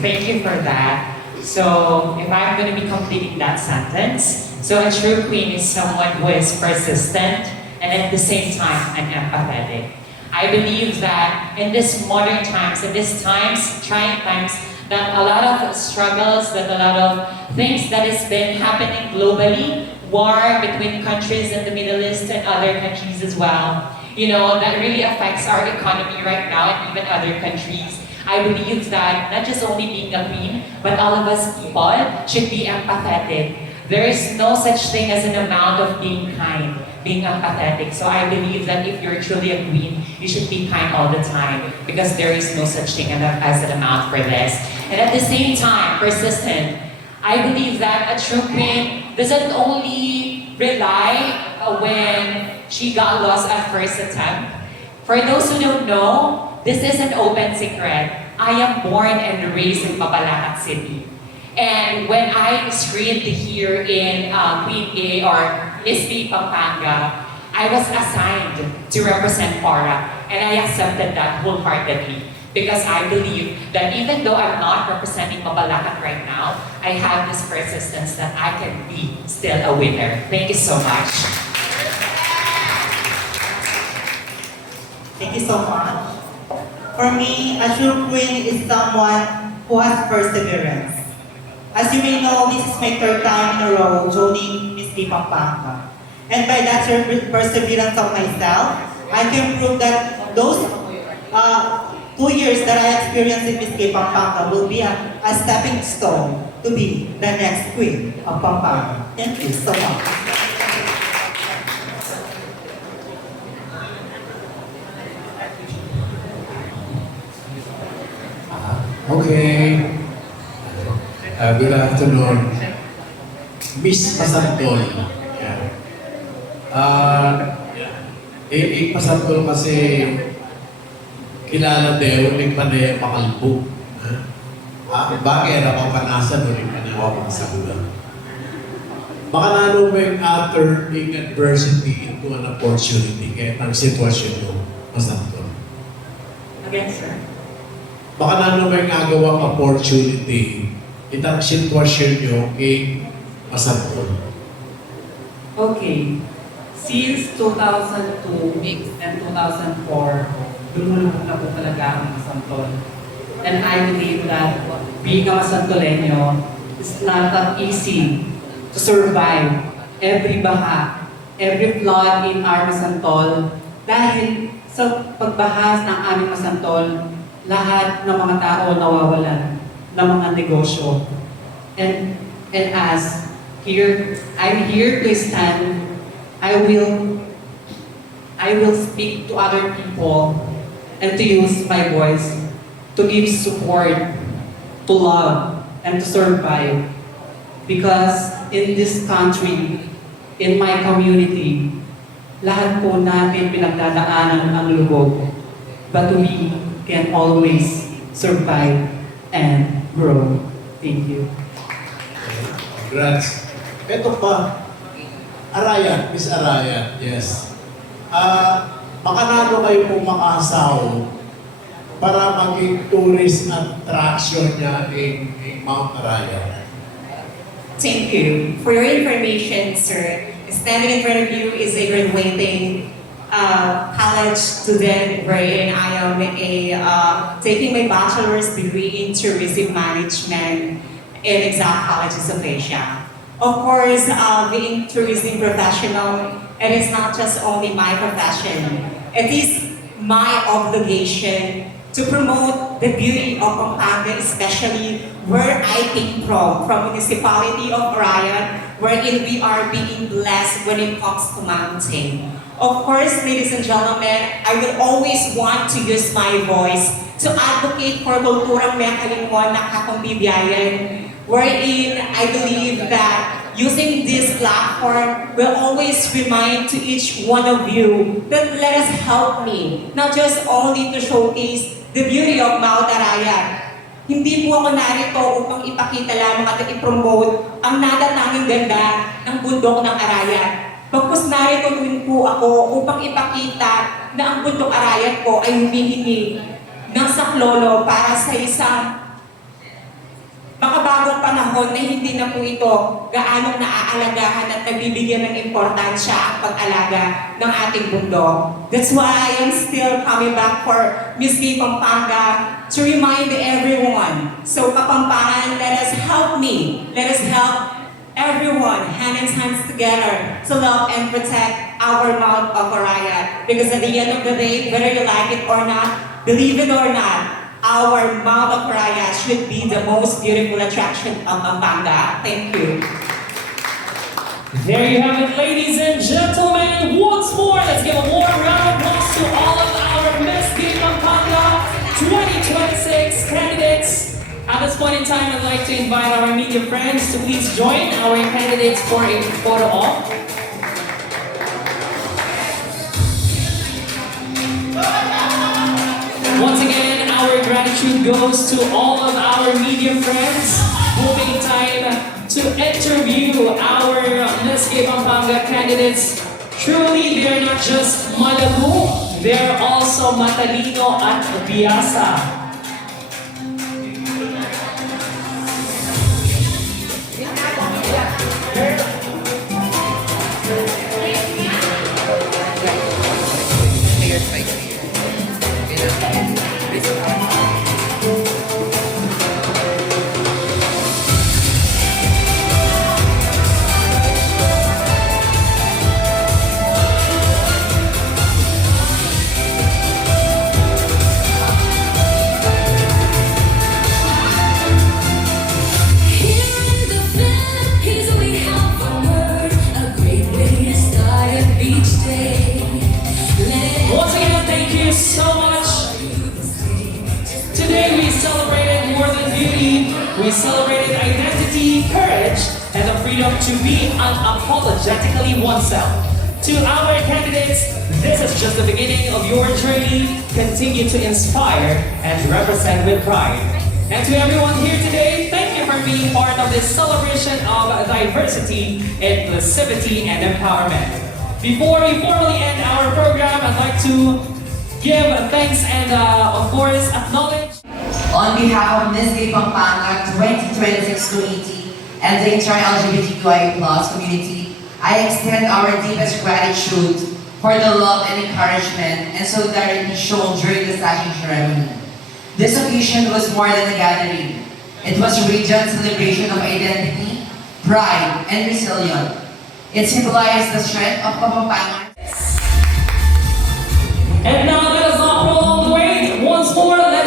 Thank you for that. So, if I'm going to be completing that sentence, so a true queen is someone who is persistent and at the same time an empathetic. I believe that in this modern times, in these times, trying times, that a lot of struggles, that a lot of things that has been happening globally, war between countries in the Middle East and other countries as well, that really affects our economy right now and even other countries. I believe that not just only being a queen, but all of us people should be empathetic. There is no such thing as an amount of being kind, being empathetic. So I believe that if you're truly a queen, you should be kind all the time because there is no such thing as an amount for this. And at the same time, persistent. I believe that a true queen doesn't only rely when she got lost at first attempt. For those who don't know, this is an open secret. I am born and raised in Mabalacat City. And when I screened here in Queen A or SB Pampanga, I was assigned to represent Para, and I accepted that wholeheartedly because I believe that even though I'm not representing Mabalacat right now, I have this persistence that I can be still a winner. Thank you so much. Thank you so much. For me, a true queen is someone who has perseverance. As you may know, this is my third time in a row joining Miss P. Pampanga. And by that perseverance of myself, I can prove that those 2 years that I experienced in Miss P. Pampanga will be a stepping stone to be the next queen of Pampanga. Thank you so much. Okay. Good afternoon. Miss Pasantol. Pasantol kasi kilala din ulit pa na makalbo. Bagay na papanasan ulit pa na mapasagulan. Baka nalo mo yung turning adversity into an opportunity kaya ang sitwasyon mo, Pasantol. Again, sir. Baka nalo may nagawang opportunity itang sitwasyon nyo kay Masantol. Okay. Since 2002 and 2004, doon na po talaga ang Masantol. And I believe that being a Masantoleño is not that easy to survive every baha, every flood in our Masantol. Dahil sa pagbahas ng aming Masantol, lahat ng mga tao nawawalan ng mga negosyo. And as here, I'm here to stand. I will speak to other people and to use my voice to give support, to love, and to survive. Because in this country, in my community, lahat po natin pinagdadaanan ang lubog. But we can always survive and grow. Thank you. Congrats. Ito pa, Arayan, Miss Arayan, yes. Makanano kayo pong makaasaw para maging tourist attraction niya in Mount Arayan. Thank you. For your information, sir, standing in front of you is a graduating college student wherein I am taking my bachelor's degree in tourism management in Exam Colleges of Asia. Of course, being tourism professional, it is not just only my profession. It is my obligation to promote the beauty of Pampanga, especially where I came from municipality of Arayan, wherein we are being blessed when it comes to mountain. Of course, ladies and gentlemen, I will always want to use my voice to advocate for kulturang mekalimon na kakumbibiyayan, wherein I believe that using this platform will always remind to each one of you that let us help me, not just only to showcase the beauty of Mount Arayan. Hindi po ako narito upang ipakita lamang at i-promote ang natatanging ganda ng bundok ng Arayan. Pagkus narito din po ako upang ipakita na ang bundok Arayan po ay humihingi ng saklolo para sa isang makabagong panahon na hindi na po ito gaanong naaalagahan at nabibigyan ng importansya ang pag-alaga ng ating bundok. That's why I am still coming back for Miss Gay Pampanga to remind everyone. So Kapampangan, let us help me. Let us help everyone, hand in hands together, to love and protect our Mount of Arayat. Because at the end of the day, whether you like it or not, believe it or not, our Mount of Arayat should be the most beautiful attraction of Pampanga. Thank you. There you have it, ladies and gentlemen. Once more, let's give a warm round of applause to all of our Miss Gay Pampanga 2026 candidates. At this point in time, I'd like to invite our media friends to please join our candidates for a photo op. Once again, our gratitude goes to all of our media friends who made time to interview our Miss Gay Pampanga candidates. Truly, they're not just malabu, they're also matalino at biyasa. Once again, thank you so much. Today we celebrated more than beauty. We celebrated identity, courage, and the freedom to be unapologetically oneself. To our candidates, this is just the beginning of your journey. Continue to inspire and represent with pride. And to everyone here today, thank you for being part of this celebration of diversity, inclusivity, and empowerment. Before we formally end our program, I'd like to give thanks and, of course, acknowledge. On behalf of Miss Gay Pampanga 2026 committee and the entire LGBTQI+ community, I extend our deepest gratitude for the love and encouragement and solidarity shown during the sashing ceremony. This occasion was more than a gathering. It was a radiant celebration of identity, pride, and resilience. It symbolized the strength of Kapampangan. And now let us not prolong the wait. Once more, let